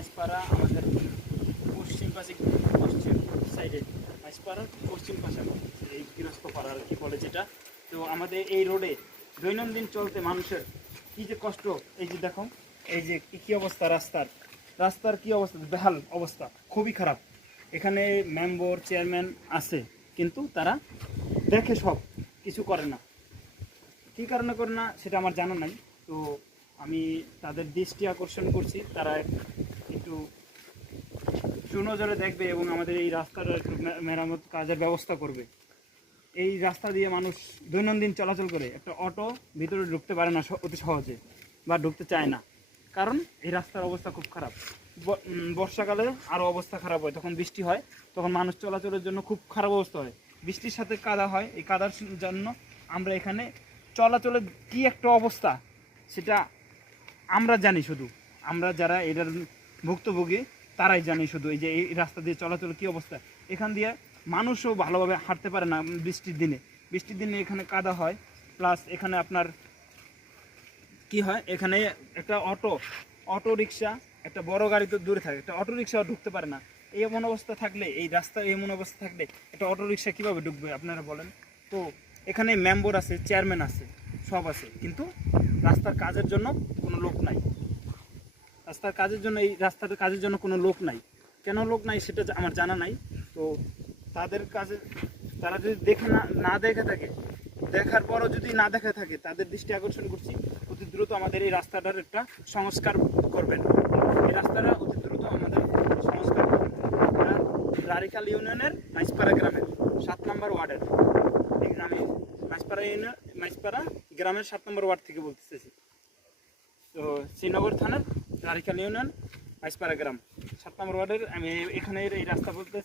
মাইসপাড়া আমাদের পশ্চিম পাশে পশ্চিম সাইডে মাইসপাড়ার পশ্চিম পাশে। এই গৃহস্থ পাড়া আর কি বলে যেটা? তো আমাদের এই রোডে দৈনন্দিন চলতে মানুষের কি যে কষ্ট, এই যে দেখো এই যে কি অবস্থা রাস্তার। রাস্তার কি অবস্থা? বেহাল অবস্থা, খুবই খারাপ। এখানে মেম্বর চেয়ারম্যান আছে, কিন্তু তারা দেখে সব, কিছু করে না। কী কারণে করে না, সেটা আমার জানা নাই। তো আমি তাদের দৃষ্টি আকর্ষণ করছি, তারা একটু সুনজরে দেখবে এবং আমাদের এই রাস্তাটা একটু মেরামত কাজের ব্যবস্থা করবে। এই রাস্তা দিয়ে মানুষ দৈনন্দিন চলাচল করে, একটা অটো ভিতরে ঢুকতে পারে না অতি সহজে বা ঢুকতে চায় না। কারণ এই রাস্তার অবস্থা খুব খারাপ। বর্ষাকালে আরও অবস্থা খারাপ হয়, তখন বৃষ্টি হয়, তখন মানুষ চলাচলের জন্য খুব খারাপ অবস্থা হয়। বৃষ্টির সাথে কাদা হয়, এই কাদার জন্য আমরা এখানে চলাচলের কি একটা অবস্থা, সেটা আমরা জানি শুধু। আমরা যারা এটার ভুক্তভোগী, তারাই জানি শুধু এই যে এই রাস্তা দিয়ে চলাচল কী অবস্থা। এখান দিয়ে মানুষও ভালোভাবে হাঁটতে পারে না বৃষ্টির দিনে। বৃষ্টির দিনে এখানে কাদা হয় প্লাস এখানে আপনার কি হয়, এখানে একটা অটো অটো রিক্সা, একটা বড় গাড়ি তো দূরে থাকে, একটা অটো রিক্সাও ঢুকতে পারে না। এই এমন অবস্থা থাকলে, এই রাস্তা এমন অবস্থা থাকলে একটা অটো রিক্সা কীভাবে ঢুকবে, আপনারা বলেন? তো এখানে মেম্বর আছে, চেয়ারম্যান আছে, সব আছে, কিন্তু রাস্তার কাজের জন্য কোনো লোক নাই। রাস্তার কাজের জন্য, এই রাস্তার কাজের জন্য কোনো লোক নাই। কেন লোক নাই সেটা আমার জানা নাই। তো তাদের কাজে তারা যদি দেখে না না দেখে থাকে, দেখার পরও যদি না দেখে থাকে, তাদের দৃষ্টি আকর্ষণ করছি, অতি দ্রুত আমাদের এই রাস্তাটার একটা সংস্কার করবেন। এই রাস্তাটা অতি দ্রুত আমাদের সংস্কার করবেন। এটা রারিকাল ইউনিয়নের মাইসপাড়া গ্রামের সাত নম্বর ওয়ার্ডের। এই গ্রামে মাইসপাড়া ইউনিয়ন, মাইসপাড়া গ্রামের সাত নম্বর ওয়ার্ড থেকে বলতেছি। তো শ্রীনগর থানার রারিকাল ইউনিয়ন আইসপাড়া গ্রাম। সাত নম্বর ওয়ার্ডের, আমি এখানে এই রাস্তা বলতে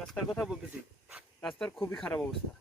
রাস্তার কথা বলতেছি। রাস্তার খুবই খারাপ অবস্থা।